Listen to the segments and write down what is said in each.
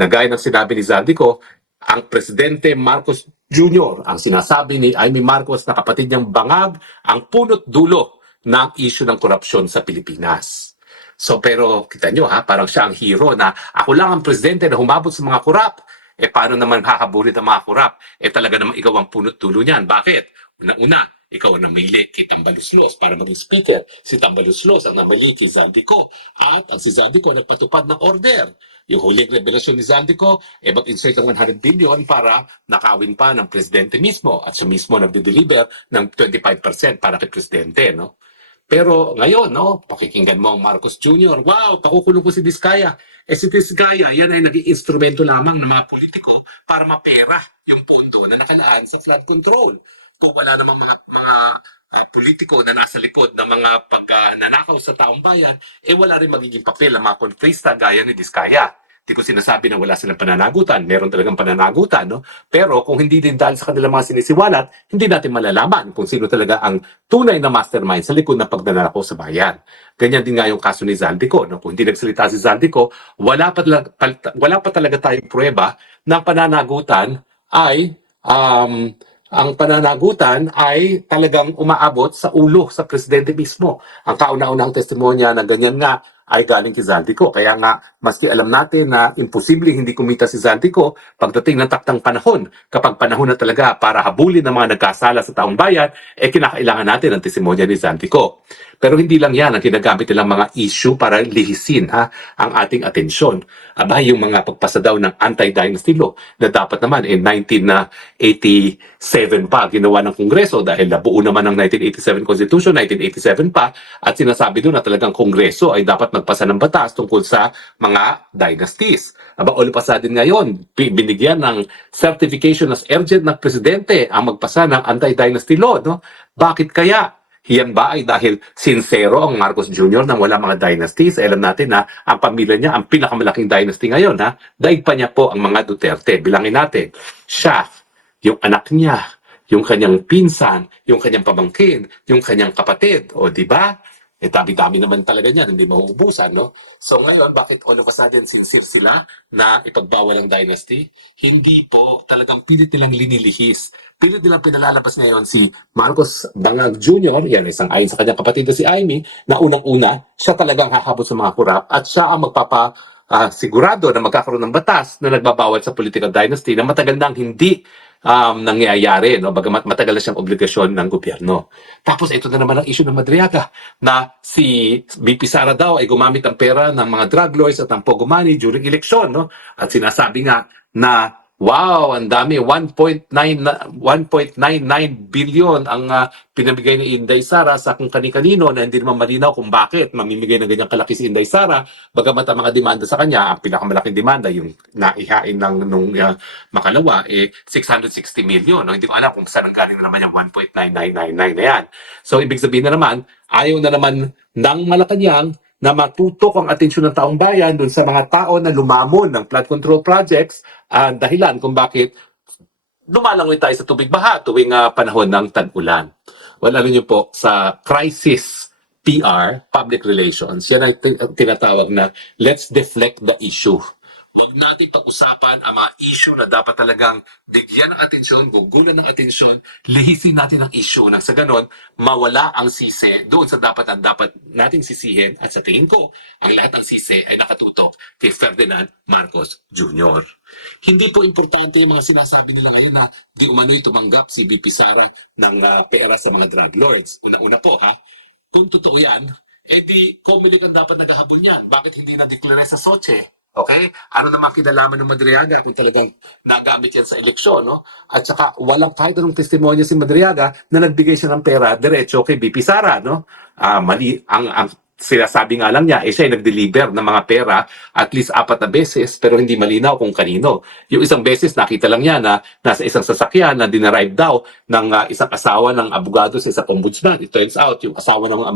na gaya ng sinabi ni Zaldico, ang Presidente Marcos Jr., ang sinasabi ni Amy Marcos na kapatid niyang bangag, ang punot dulo ng issue ng korupsyon sa Pilipinas. So pero kita nyo ha, parang siya ang hero na ako lang ang presidente na humabot sa mga kurap. Paano naman hahabulin ang mga kurap? Talaga naman ikaw ang punot dulo niyan. Bakit? Una-una, ikaw ang namili kay Tambaluslos para maging speaker. Si Tambaluslos ang namili kay Zaldico. At ang si Zaldico nagpatupad ng order. Yung huling revelasyon ni Zaldico, mag-insert ng 100 billion para nakawin pa ng presidente mismo. At siya mismo nagde-deliver ng 25% para kay presidente. No? Pero ngayon, no, pakikinggan mo ang Marcos Jr. Wow, pakukulong ko si Diskaya. Si Diskaya, yan ay naging instrumento lamang ng mga politiko para mapera yung pondo na nakalaan sa flood control. Kung wala namang mga politiko na nasa likod ng mga pagnanakaw sa taong bayan, wala rin magiging papel ang mga kontrista gaya ni Diskaya. Hindi ko sinasabi na wala silang pananagutan. Meron talagang pananagutan, no? Pero kung hindi din dahil sa kanilang mga sinisiwalat, hindi natin malalaman kung sino talaga ang tunay na mastermind sa likod ng pagnanakaw sa bayan. Ganyan din nga yung kaso ni Zaldico, no? Kung hindi nagsalita si Zaldico, wala pa talaga tayong pruweba na pananagutan ay ang pananagutan ay talagang umaabot sa ulo sa presidente mismo. Ang kauna-unahang testimonya na ganyan nga ay galing kay Zaldico. Kaya nga, maski alam natin na imposible hindi kumita si Zaldico pagdating ng taktang panahon. Kapag panahon na talaga para habulin ng mga nagkasala sa taong bayan, kinakailangan natin ang testimonya ni Zaldico. Pero hindi lang yan ang ginagamit nilang mga issue para lihisin ang ating atensyon. Aba, yung mga pagpasa daw ng anti-dynasty law na dapat naman in 1987 pa ginawa ng Kongreso dahil nabuo naman ng 1987 Constitution, 1987 pa, at sinasabi doon na talagang Kongreso ay dapat magpasa ng batas tungkol sa mga dynasties. Aba, ulipasa din ngayon, binigyan ng certification as urgent ng Presidente ang magpasa ng anti-dynasty law. No? Bakit kaya? Yan ba ay dahil sincero ang Marcos Jr. nang wala mga dynasties? Alam natin na ang pamilya niya ang pinakamalaking dynasty ngayon. Daig pa niya po ang mga Duterte. Bilangin natin, siya, yung anak niya, yung kanyang pinsan, yung kanyang pamangkin, yung kanyang kapatid. O di ba? Dami-dami naman talaga niyan, hindi mauubusan, no? So ngayon, bakit all of a sudden sincere sila na ipagbawal ang dynasty? Hindi po, talagang pilit nilang linilihis. Pilit nilang pinalalabas ngayon si Marcos Bangag Jr., yan isang ayon sa kanyang kapatid na si Amy, na unang-una, siya talagang hahabot sa mga kurap at siya ang sigurado na magkakaroon ng batas na nagbabawal sa political dynasty na matagal nang hindi nangyayari, no? Bagamat matagal na siyang obligasyon ng gobyerno. Tapos ito na naman ang issue ng Madriaga na si VP Sara daw ay gumamit ang pera ng mga drug lords at ng Pogo money during election, no? At sinasabi nga na wow, ang dami, 1.99 billion ang pinamigay ni Inday Sara sa kung kani-kanino na hindi naman malinaw kung bakit mamimigay ng ganyang kalaki si Inday Sara. Bagamat ang mga demanda sa kanya, ang pinakamalaking demanda, yung naihain nung makalawa, 660 million. No? Hindi ko alam kung saan ang galing na naman yung 1.9999 na yan. So, ibig sabihin na naman, ayaw na naman ng Malacanang na matutok ang atensyon ng taong bayan dun sa mga tao na lumamon ng flood control projects, dahilan kung bakit lumalangoy tayo sa tubig baha tuwing panahon ng tag-ulan. Well, alam niyo po, sa crisis PR, public relations, yan ay tinatawag na let's deflect the issue. Huwag natin pag-usapan ang mga issue na dapat talagang bigyan ng atensyon, gugulan ng atensyon, lihisin natin ang issue nang sa ganon, mawala ang sisi doon sa dapat nating sisihin. At sa tingin ko, ang lahat ng sisi ay nakatutok kay Ferdinand Marcos Jr. Hindi po importante yung mga sinasabi nila ngayon na di umano'y tumanggap si VP Sara ng pera sa mga drug lords. Una-una po kung totoo yan, di Comelec ang dapat naghahabol niyan. Bakit hindi na-declare sa Soche? Okay? Ano naman kinalaman ng Madriaga kung talagang nagamit yan sa eleksyon, no? At saka walang kahit anong testimonya si Madriaga na nagbigay siya ng pera diretso kay VP Sara, no? Mali ang sinasabi nga lang niya, siya ay nag-deliver ng mga pera at least 4 na beses pero hindi malinaw kung kanino. Yung isang beses nakita lang niya na nasa isang sasakyan na dinarive daw ng isang asawa ng abogado sa isang ombudsman. It turns out yung asawa ng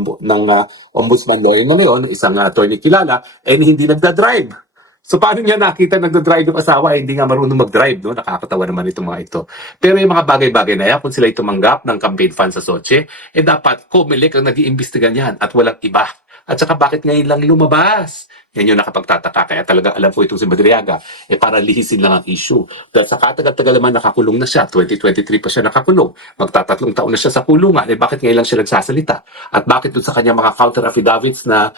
ombudsman lawyer na ngayon, isang attorney kilala, hindi nagda-drive. So paano niya nakita nagda-drive yung asawa hindi nga marunong mag-drive, no? Nakakatawa naman itong mga ito. Pero yung mga bagay-bagay na yan, kung sila tumanggap ng campaign funds sa Soche, dapat Comelec ang nag-iimbestiga niyan at walang iba. At saka bakit ngayon lang lumabas? Yan yung nakapagtataka. Kaya talaga alam ko itong si Madriaga, para lihisin lang ang issue. Dahil sa katagal-tagal naman nakakulong na siya, 2023 pa siya nakakulong, magtatatlong taon na siya sa kulungan, bakit ngayon lang siya nagsasalita? At bakit dun sa kanya mga counter affidavits na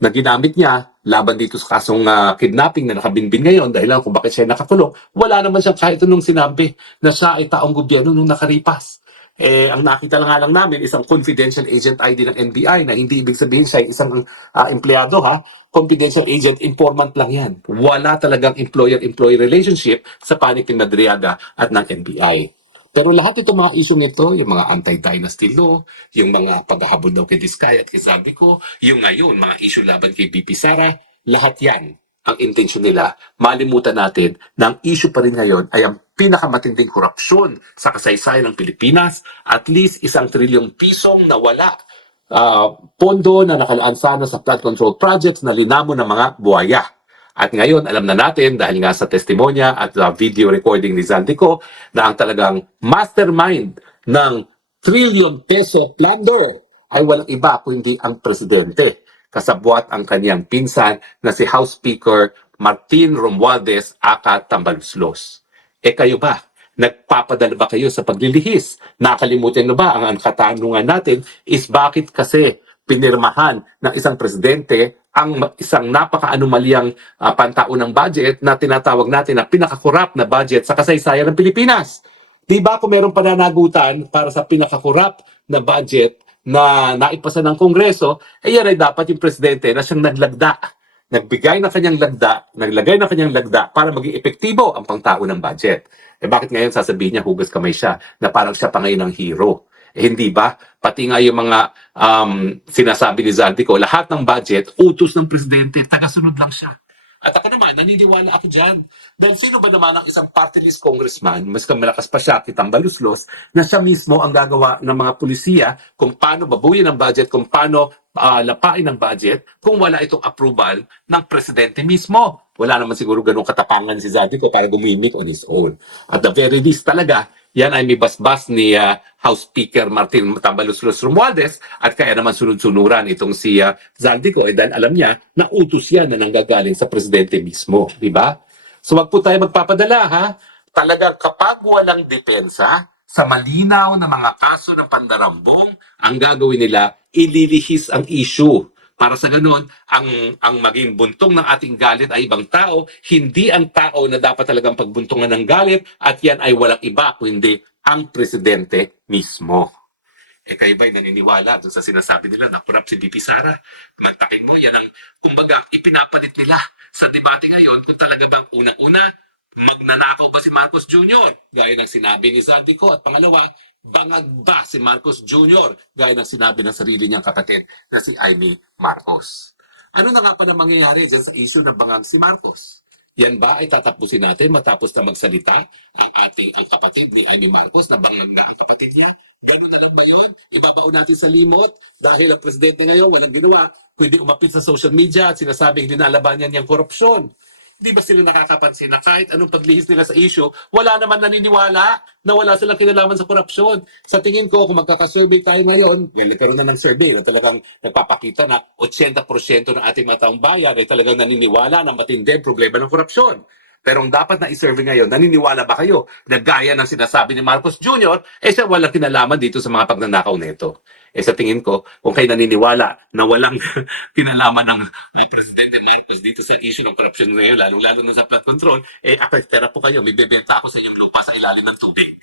ginamit niya laban dito sa kasong kidnapping na nakabinbin ngayon dahil lang kung bakit siya nakakulong, wala naman siyang kahit anong sinabi na siya ay taong gobyerno nung nakaripas. Ang nakita lang nga lang namin, isang confidential agent ID ng NBI na hindi ibig sabihin siya ay isang empleyado ha. Confidential agent, informant lang yan. Wala talagang employer-employee relationship sa panig ni Madriaga at ng NBI. Pero lahat itong mga issue nito, yung mga anti-dynasty law, yung mga paghahabol daw kay Diskaya at kay Zaldico, yung ngayon, mga issue laban kay BP Sara, lahat yan ang intention nila. Malimutan natin na ang issue pa rin ngayon ay ang pinakamatinding korupsyon sa kasaysayan ng Pilipinas. At least 1 trilyong pisong nawala. Pondo na nakalaan sana sa flood control projects na linamo ng mga buhaya. At ngayon, alam na natin dahil nga sa testimonya at video recording ni Zaldico na ang talagang mastermind ng trillion peso plunder ay walang iba kundi ang presidente. Kasabwat ang kanyang pinsan na si House Speaker Martin Romualdez aka Tambaluslos. Kayo ba? Nagpapadala ba kayo sa paglilihis? Nakalimutan na ba ang katanungan natin is bakit kasi pinirmahan ng isang presidente ang isang napaka-anomalyang pantaunang budget na tinatawag natin na pinakakurap na budget sa kasaysayan ng Pilipinas? Di ba kung meron pananagutan para sa pinakakurap na budget na naipasa ng Kongreso, yan ay dapat yung presidente na siyang naglagda, nagbigay ng kanyang lagda, naglagay ng kanyang lagda para maging epektibo ang pangtaon ng budget. Bakit ngayon sasabihin niya hugas kamay siya na parang siya pa ngayon ang hero? Hindi ba? Pati nga yung mga sinasabi ni Zaldico, lahat ng budget, utos ng presidente, tagasunod lang siya. At ako naman, naniniwala ako dyan. Dahil sino ba naman ang isang party list congressman, mas malakas pa siya, kitang baluslos, na siya mismo ang gagawa ng mga pulisiya kung paano babuyin ang budget, kung paano lapain ang budget, kung wala itong approval ng presidente mismo. Wala naman siguro ganung katapangan si Zaldico para gumimik on his own. At the very least talaga, yan ay may basbas ni House Speaker Martin Tambaluslos Romualdez at kaya naman sunod-sunuran itong si Zaldico dahil alam niya na utos yan na nanggagaling sa presidente mismo, di ba? So wag po tayo magpapadala ha. Talagang kapag walang depensa sa malinaw na mga kaso ng pandarambong, ang gagawin nila, ililihis ang issue. Para sa ganun, ang maging buntong ng ating galit ay ibang tao, hindi ang tao na dapat talagang pagbuntungan ng galit at yan ay walang iba kundi ang presidente mismo. Kayo ba'y naniniwala dun sa sinasabi nila na kurap si BP Sara? Mantakin mo, yan ang, kumbaga, ipinapalit nila sa debate ngayon kung talaga bang unang-una, magnanakaw ba si Marcos Jr.? Gaya ng sinabi ni Zaldico. At pangalawa, bangag ba si Marcos Jr. Gaya ng sinabi ng sarili niyang kapatid na si Amy Marcos. Ano na nga pa na mangyayari dyan sa issue ng bangag si Marcos? Yan ba ay tatapusin natin matapos na magsalita ang kapatid ni Amy Marcos na bangag na ang kapatid niya? Gano'n na lang ba yun? Ibabaon natin sa limot dahil ang presidente ngayon walang ginawa kundi umapit sa social media at sinasabing linalabanan niyang korupsyon. Di ba sila nakakapansin na kahit anong paglihis nila sa issue, wala naman naniniwala na wala silang kinalaman sa korupsyon. Sa tingin ko, kung magkakasurvey tayo ngayon, nagkaroon na ng survey na talagang nagpapakita na 80% ng ating mga taong bayan ay talagang naniniwala na matindi ang problema ng korupsyon. Pero ang dapat na i-survey ngayon, naniniwala ba kayo na gaya ng sinasabi ni Marcos Jr., siya walang kinalaman dito sa mga pagnanakaw nito? Sa tingin ko, kung kayo naniniwala na walang kinalaman ng Presidente Marcos dito sa issue ng corruption ngayon, lalong-lalo na sa flood control, akitera po kayo, may bebenta ako sa inyong lupa sa ilalim ng tubig.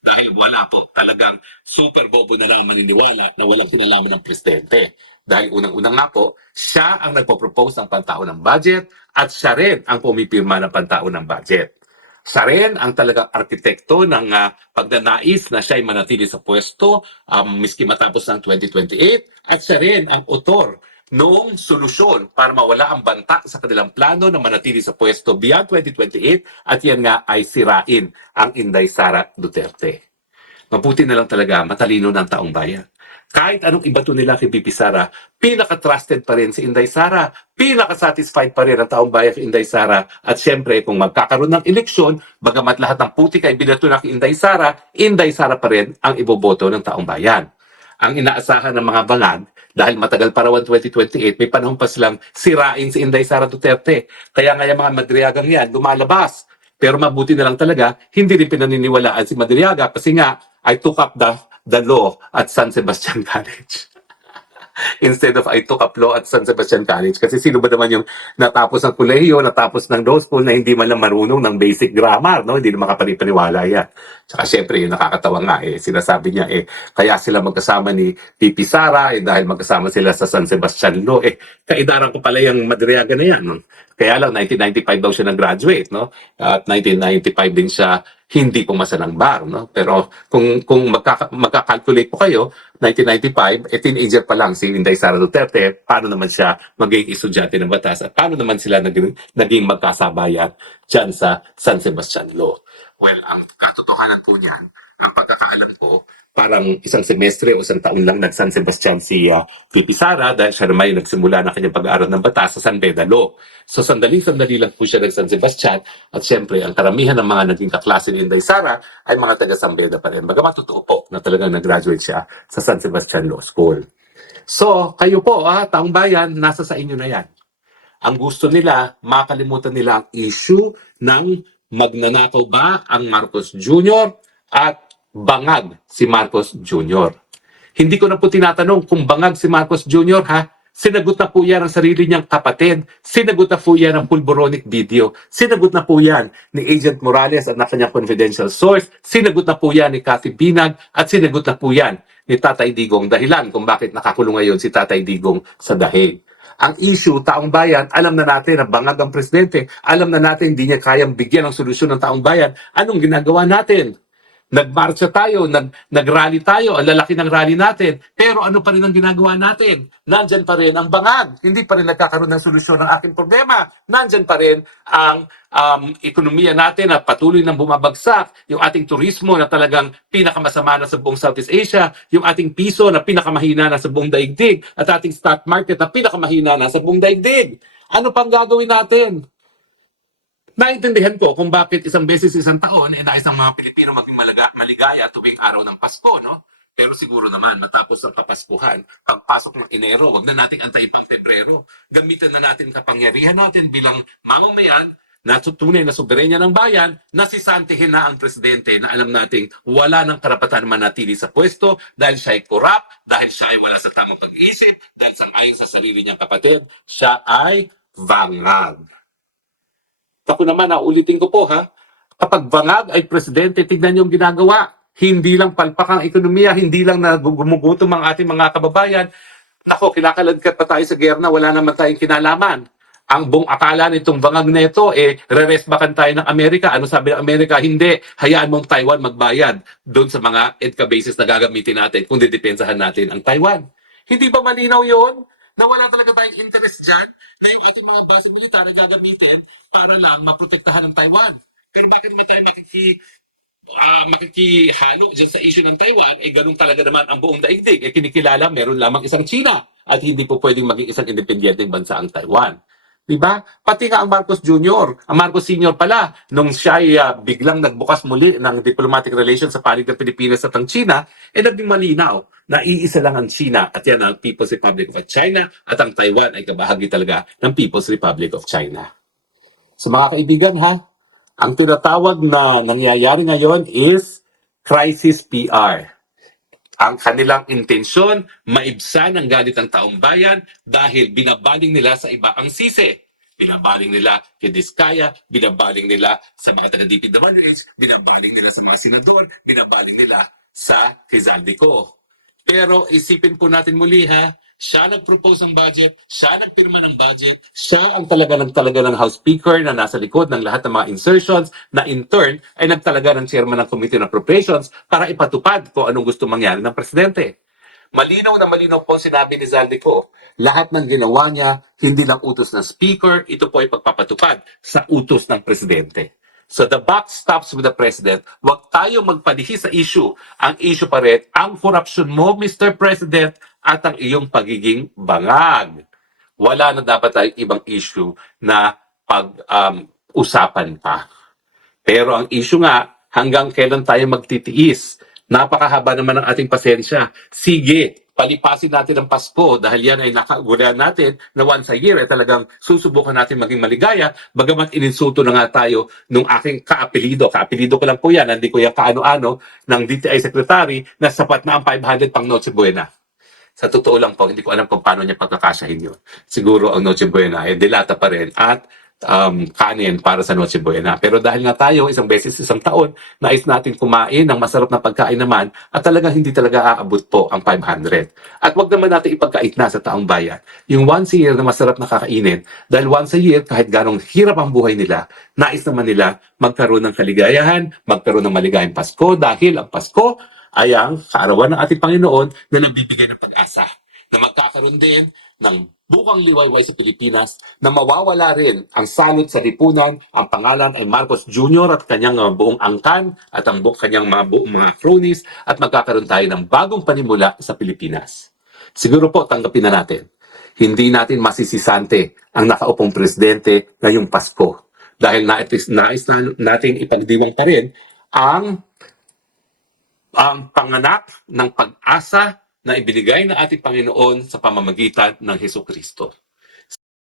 Dahil wala po, talagang super bobo na lang maniniwala na walang kinalaman ng presidente. Dahil unang-unang nga po, siya ang nagpo-propose ng pantao ng budget at siya rin ang pumipirma ng pantao ng budget. Siya rin ang talagang arkitekto ng pagdanais na siya ay manatili sa pwesto miski matapos ng 2028 at siya rin ang autor noong solusyon para mawala ang banta sa kanilang plano na manatili sa pwesto beyond 2028 at yan nga ay sirain ang Inday Sara Duterte. Mabuti na lang talaga matalino ng taong bayan. Kahit anong ibato nila kay BP Sara, pinaka-trusted pa rin si Inday Sara, pinaka-satisfied pa rin ang taong bayan kay Inday Sara. At syempre, kung magkakaroon ng eleksyon, bagamat lahat ng putik ay binato na kay Inday Sara pa rin ang iboboto ng taong bayan. Ang inaasahan ng mga bangag, Dahil matagal pa raw ang 2028, may panahon pa silang sirain si Inday Sara Duterte. Kaya nga yung mga Madriagang yan, lumalabas. Pero mabuti na lang talaga, hindi rin pinaniniwalaan si Madriaga kasi nga, I took up the law at San Sebastian College. Instead of I took up law at San Sebastian College. Kasi sino ba naman yung natapos ng kolehiyo, natapos ng law school na hindi man lang marunong ng basic grammar, no? Hindi na makapaniwala yan. Tsaka syempre, yung nakakatawa nga, sinasabi niya, kaya sila magkasama ni Pipi Sara, dahil magkasama sila sa San Sebastian Law. Kaidaran ko pala yung Madriaga na yan. No? Kaya lang, 1995 daw siya nag-graduate, no? At 1995 din siya hindi pumasa ng bar, no? Pero kung magka-calculate po kayo, 1995, teenager pa lang si Inday Sara Duterte, paano naman siya magiging estudyante ng batas at paano naman sila naging magkasabayan dyan sa San Sebastian Law? Well, ang katotohanan po niyan, ang pagkakaalam ko, parang isang semestre o isang taon lang nag-San Sebastian si VP Sara dahil siya naman yung nagsimula ng kanyang pag-aaral ng batas sa San Beda Law. So sandali-sandali lang po siya nag-San Sebastian at syempre ang karamihan ng mga naging kaklase ni Inday Sara ay mga taga San Beda pa rin. Bagamat totoo po na talagang nag-graduate siya sa San Sebastian Law School. So kayo po, taong bayan, nasa sa inyo na yan. Ang gusto nila, makalimutan nila ang issue ng magnanakaw ba ang Marcos Jr. at bangag si Marcos Jr. Hindi ko na po tinatanong kung bangag si Marcos Jr. ha. Sinagot na po yan ang sarili niyang kapatid. Sinagot na po yan ang pulboronic video. Sinagot na po yan ni Agent Morales at na kanyang confidential source. Sinagot na po yan ni Cathy Binag at sinagot na po yan ni Tatay Digong dahilan kung bakit nakakulong ngayon si Tatay Digong sa dahig. Ang issue, taong bayan, alam na natin na bangag ang presidente. Alam na natin hindi niya kayang bigyan ng solusyon ng taong bayan. Anong ginagawa natin? Nagmarcha tayo, nagrally tayo, ang lalaki ng rally natin. Pero ano pa rin ang ginagawa natin? Nandyan pa rin ang bangag. Hindi pa rin nagkakaroon ng solusyon ng aking problema. Nandyan pa rin ang ekonomiya natin na patuloy nang bumabagsak. Yung ating turismo na talagang pinakamasama na sa buong Southeast Asia. Yung ating piso na pinakamahina na sa buong daigdig. At ating stock market na pinakamahina na sa buong daigdig. Ano pang gagawin natin? Naintindihan ko kung bakit isang beses isang taon nais ang mga Pilipino maging maligaya tuwing araw ng Pasko, no? Pero siguro naman, matapos ang Kapaskuhan, pagpasok ng Enero, huwag na nating antayin pang Pebrero. Gamitin na natin kapangyarihan natin bilang mamamayan na tunay na soberenya ng bayan, nasisantihin na ang presidente na alam nating wala ng karapatan manatili sa pwesto dahil siya ay korap, dahil siya ay wala sa tamang pag-iisip, dahil sangayon sa sarili niyang kapatid, siya ay bangag. Ako naman, ulitin ko po ha, kapag bangag ay presidente, tignan niyo yung ginagawa. Hindi lang palpak ang ekonomiya, hindi lang gumugutom ang ating mga kababayan. Nako, kinakaladkat pa tayo sa gerna, wala naman tayong kinalaman. Ang buong akala nitong bangag na ito, re-resbakan tayo ng Amerika. Ano sabi ng Amerika? Hindi, hayaan mong Taiwan magbayad doon sa mga EDCA bases na gagamitin natin kung didepensahan natin ang Taiwan. Hindi ba malinaw yon? Na wala talaga tayong interest dyan na yung ating mga base militar na gagamitin para lang maprotektahan ng Taiwan. Pero bakit naman tayo makikihalo dyan sa issue ng Taiwan, ganun talaga naman ang buong daigdig. Kinikilala, meron lamang isang China at hindi po pwedeng maging isang independenteng bansa ang Taiwan. Diba? Pati nga ang Marcos Jr., ang Marcos Sr. pala, nung siya ay biglang nagbukas muli ng diplomatic relations sa panig ng Pilipinas at ang China, naging malinaw na iisa lang ang China at yan ang People's Republic of China at ang Taiwan ay kabahagi talaga ng People's Republic of China. So mga kaibigan ha, ang tinatawag na nangyayari ngayon is crisis PR. Ang kanilang intensyon, maibsan ang galit ng taong bayan dahil binabaling nila sa iba ang sisi. Binabaling nila kay Diskaya, binabaling nila sa mga taga-DPWH, binabaling nila sa mga senador, binabaling nila sa Quezaldico. Pero isipin po natin muli ha, siya nag-propose ng budget, siya nagpirma ng budget, siya ang talaga ng House Speaker na nasa likod ng lahat ng mga insertions na in turn ay nagtalaga ng chairman ng Committee on Appropriations para ipatupad kung anong gusto mangyari ng presidente. Malinaw na malinaw po sinabi ni Zaldico, lahat ng ginawa niya, hindi lang utos ng speaker, ito po ay pagpapatupad sa utos ng presidente. So the buck stops with the president. Huwag tayong magpalihi sa issue. Ang issue pa rin, ang korupsyon mo, Mr. President, at ang iyong pagiging bangag. Wala na dapat tayong ibang issue na pag-usapan pa. Pero ang issue nga, hanggang kailan tayo magtitiis Napakahaba naman ng ating pasensya. Sige, palipasin natin ang Pasko dahil yan ay nakagulan natin na once a year ay talagang susubukan natin maging maligaya. Bagamat ininsulto na nga tayo nung aking kaapelido. Kaapelido ko lang po yan, hindi ko yung kaano-ano ng DTI Secretary na sapat na ang 500 pang Noche Buena. Sa totoo lang po, hindi ko alam kung paano niya pagkakasyahin yun. Siguro ang Noche Buena ay dilata pa rin at kanin para sa Noche Buena. Pero dahil nga tayo, isang beses isang taon, nais natin kumain ng masarap na pagkain naman at talagang hindi talaga aabot po ang 500. At wag naman natin ipagkait na sa taong bayan. Yung once a year na masarap na kakainin, dahil once a year, kahit ganong hirap ang buhay nila, nais naman nila magkaroon ng kaligayahan, magkaroon ng maligayang Pasko dahil ang Pasko ay ang kaarawan ng ating Panginoon na nagbibigay ng pag-asa na magkakaroon din ng bukang liwayway sa Pilipinas na mawawala rin ang salot sa lipunan. Ang pangalan ay Marcos Jr. at kanyang buong angkan at ang kanyang mga cronies at magkakaroon tayo ng bagong panimula sa Pilipinas. Siguro po tanggapin na natin. Hindi natin masisisante ang nakaupong presidente ngayong Pasko dahil nais natin ipagdiwang pa rin ang panganak ng pag-asa na ibinigay ng ating Panginoon sa pamamagitan ng Hesus Kristo.